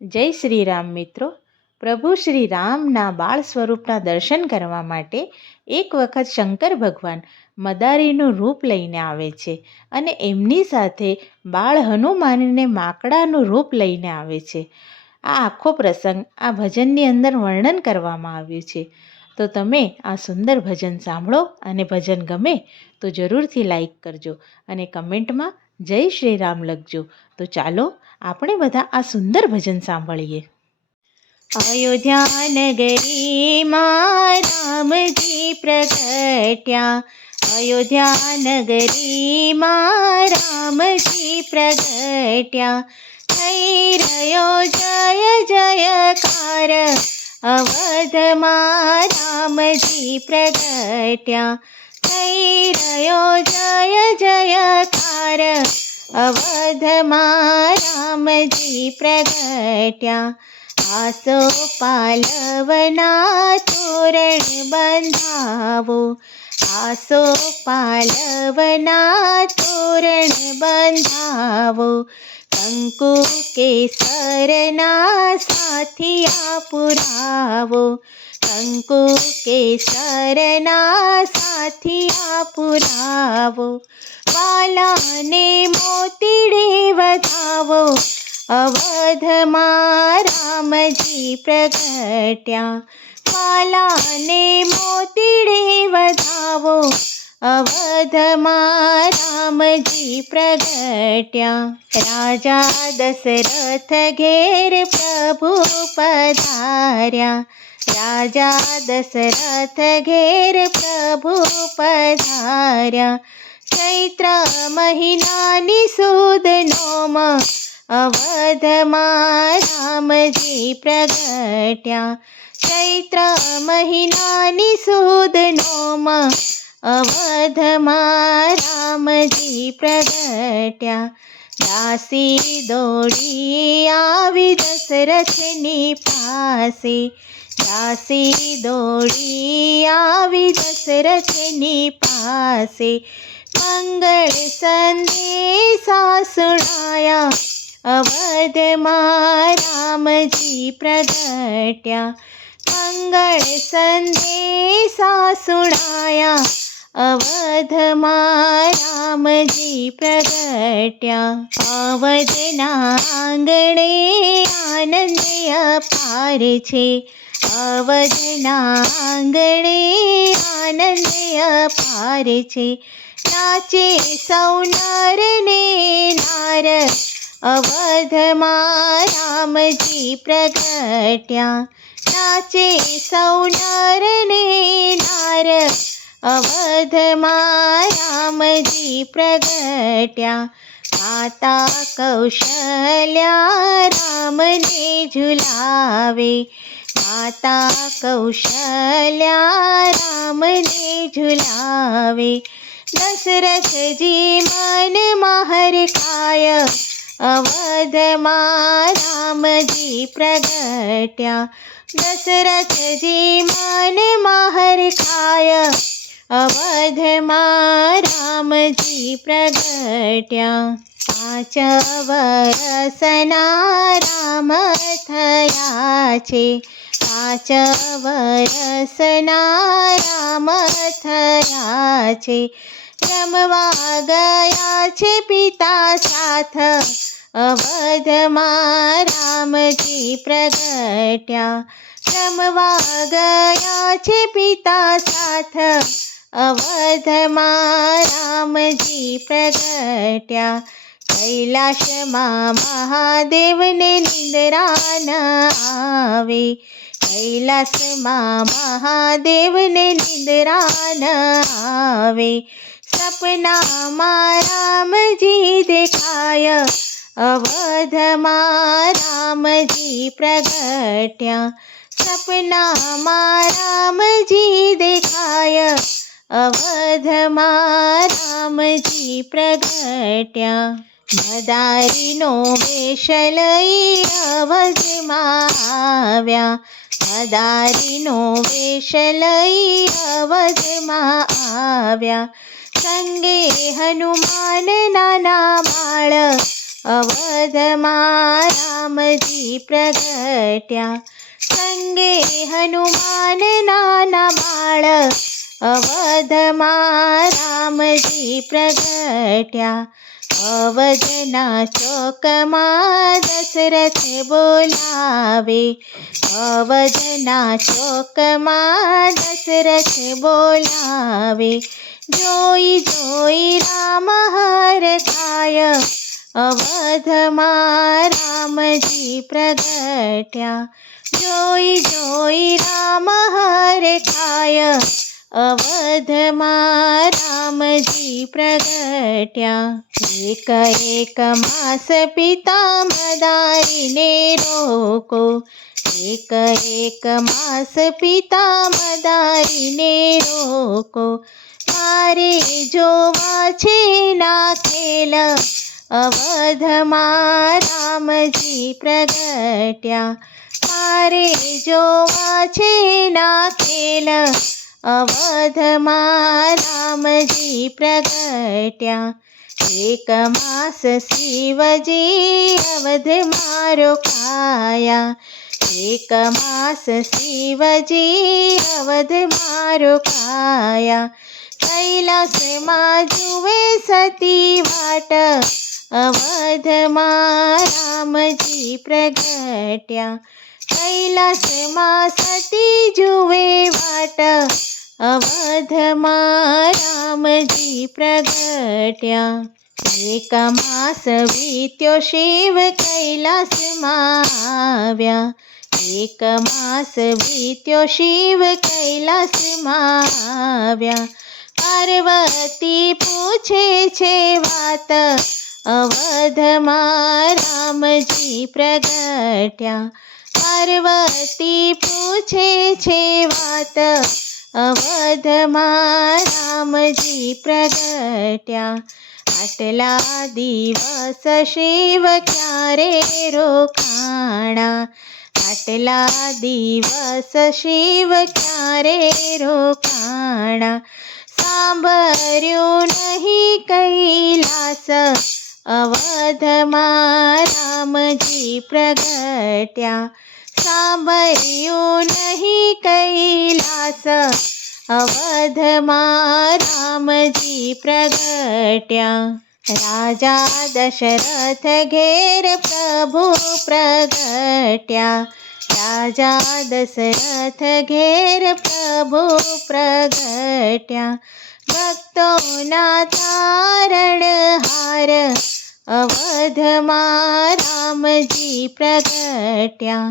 જય શ્રી રામ મિત્રો. પ્રભુ શ્રી રામના બાળ સ્વરૂપના દર્શન કરવા માટે એક વખત શંકર ભગવાન મદારીનું રૂપ લઈને આવે છે અને એમની સાથે બાળ હનુમાનને માકડાનું રૂપ લઈને આવે છે. આ આખો પ્રસંગ આ ભજનની અંદર વર્ણન કરવામાં આવ્યું છે. તો તમે આ સુંદર ભજન સાંભળો અને ભજન ગમે તો જરૂરથી લાઈક કરજો અને કમેન્ટમાં જય શ્રી રામ લખજો. તો ચાલો આપણે બધા આ સુંદર ભજન સાંભળીએ. અયોધ્યા નગરીમાં રામજી પ્રગટ્યા, અયોધ્યા નગરીમાં રામજી પ્રગટ્યા, થઈ રહ્યો જય જયકાર અવધમાં રામજી પ્રગટ્યા, થઈ રહ્યો જય જયકાર અવધમાં રામજી પ્રગટ્યા. આસો પાલવના તોરણ બંધાવો, આસો પાલવના તોરણ બંધાવો, કંકુ કેસરના સાથિયા પુરાવો, કંકુ કેસરના સાથિયા પુરાવો, વાલાને મોતીડે વધાવો અવધમાં રામજી પ્રગટ્યા, વાલાને મોતીડે વધાવો અવધમાં રામજી પ્રગટ્યા. રાજા દશરથ ઘેર પ્રભુ પધાર્યા, રાજા દશરથ ઘેર પ્રભુ પધાર્યા, ચૈત્ર મહિનાની સુદ નોમ અવધમાં રામજી પ્રગટ્યા, ચૈત્ર મહિનાની સુદ નોમ અવધમાં રામજી પ્રગટ્યા. દાસી દોડી આવી દશરથની પાસે, દાસી દોડી આવી દશરથની પાસે, મંગળ સંદેશા સુણાયા અવધમાં રામજી પ્રગટ્યા, મંગળ સંદેશા સુણાયા અવધમાં રામજી પ્રગટ્યા. અવધના આંગણે આનંદ અપાર છે, અવધના આંગણે આનંદ અપાર છે, નાચે સૌ નર ને નાર અવધમાં રામજી પ્રગટ્યા, નાચે સૌ નર ને નાર અવધમાં રામજી પ્રગટ્યા. માતા કૌશલ્યા રામને ઝુલાવે, માતા કૌશલ્યા રામને ઝુલાવે, દશરથજી મનમાં હરખાય અવધમાં રામજી પ્રગટ્યા, દશરથજી મનમાં હરખાય અવધમાં રામજી પ્રગટ્યા. 5 વરસના રામ થયા છે, 5 વરસના રામ થયા છે, રમવા ગયા છે પિતા સાથ અવધમાં રામજી પ્રગટ્યા, રમવા ગયા છે પિતા સાથ અવધમાં રામજી પ્રગટ્યા. કૈલાસમાં મહાદેવને નિંદ્રા ન આવે, કૈલાસમાં મહાદેવને નિંદ્રા ન આવે, સપનામાં રામજી દેખાય અવધમાં રામજી પ્રગટ્યા, સપનામાં રામજી દેખાય અવધમાં રામજી પ્રગટ્યા. મદારીનો વેશ લઈ અવધમાં આવ્યા, મદારીનો વેશ લઈ અવધમાં આવ્યા, સંગે હનુમાન નાના બાળ અવધમાં રામજી પ્રગટ્યા. સંગે હનુમાન નાના બાળ, અવધમાં રામજી પ્રગટ્યા. અવધના ચોકમાં દશરથ બોલાવે, અવધના ચોકમાં દશરથ બોલાવે. જોઈ જોઈ રામ હરખાય, અવધમાં રામજી પ્રગટ્યા. જોઈ જોઈ રામ હરખાય, અવધમાં રામજી પ્રગટ્યા. એક એક માસ પિતા મદારીને રોકો, એક એક માસ પિતા મદારીને રોકો. મારે જોવા છે ના ખેલ, અવધમાં રામજી પ્રગટ્યા. મારે જોવા છે ના ખેલ, અવધમાં રામજી પ્રગટ્યા. એક માસ શિવજી અવધમાં રોકાયા, એક માસ શિવજી અવધમાં રોકાયા. કૈલાસમાં જુએ સતી વાટ, અવધમાં રામજી પ્રગટ્યા. કૈલાસમાં સતી જુએ વાટ, અવધમાં રામજી પ્રગટ્યા. એક માસ વીત્યો શિવ કૈલાસમાં આવ્યા, એક માસ વીત્યો શિવ કૈલાસમાં આવ્યા. પાર્વતી પૂછે છે વાત, અવધમાં રામજી પ્રગટ્યા. પાર્વતી પૂછે છે વાત, અવધમાં રામજી પ્રગટ્યા. આટલા દિવસ શિવ ક્યારે રોકાણા, આટલા દિવસ શિવ ક્યારે રોકાણા. સાંભળ્યું નહીં કૈલાસ, અવધમાં રામજી પ્રગટ્યા. સાંભળ્યું નહીં કૈલાસ, અવધમાં રામજી પ્રગટ્યા. રાજા દશરથ ઘેર પ્રભુ પ્રગટ્યા, રાજા દશરથ ઘેર પ્રભુ પ્રગટ્યા. ભક્તોના તારણહાર, અવધમાં રામજી પ્રગટ્યા.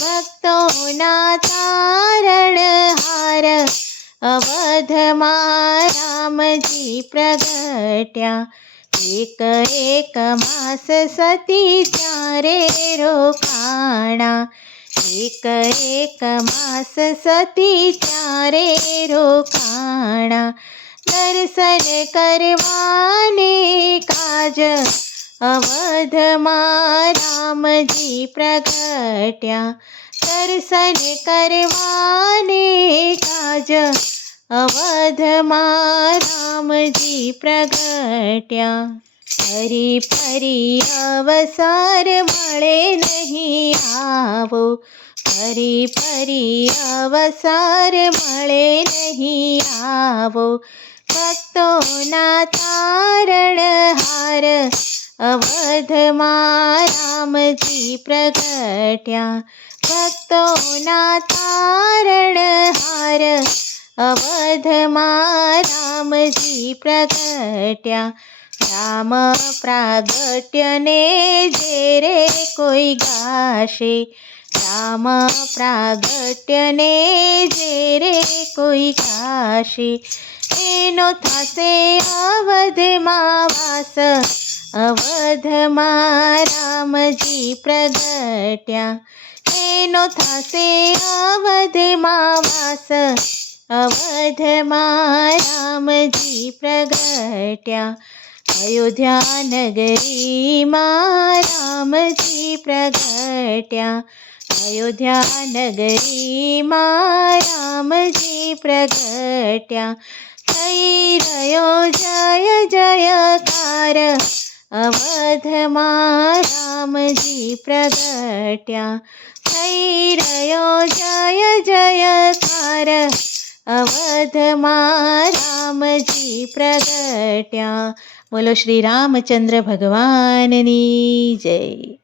ભક્તોના તારણહાર, અવધમાં રામજી પ્રગટ્યા. એક એક માસ સતી ત્યારે રોકાણા, એક એક માસ સતી ત્યારે રોકાણા. દર્શન કરવાને કાજ, અવધમાં રામજી પ્રગટ્યા. દર્શન કરવાને કાજ, અવધમાં રામજી પ્રગટ્યા. ફરી ફરી અવસર મળે નહીં આવો, ફરી ફરી અવસર મળે નહીં આવો. ભક્તોના તારણહાર, અવધમાં રામજી પ્રગટ્યા. ભક્તોના તારણહાર, અવધમાં રામજી પ્રગટ્યા. રામ પ્રાગટ્યને જેરે કોઈ ગાશે, રામ પ્રાગટ્યને જેરે કોઈ ગાશે. એનો થશે અવધમાં વાસ, અવધમાં રામજી પ્રગટ્યા. એનો થશે અવધમાં વાસ, અવધમાં રામજી પ્રગટ્યા. અયોધ્યા નગરીમાં રામજી પ્રગટ્યા, અયોધ્યા નગરીમાં રામજી પ્રગટ્યા. થઈ રહ્યો જય જયકાર, અવધમાં રામજી પ્રગટ્યા, થઈ રહ્યો જય જયકાર, અવધમાં રામજી પ્રગટ્યા. બોલો શ્રી રામચંદ્ર ભગવાનની જય.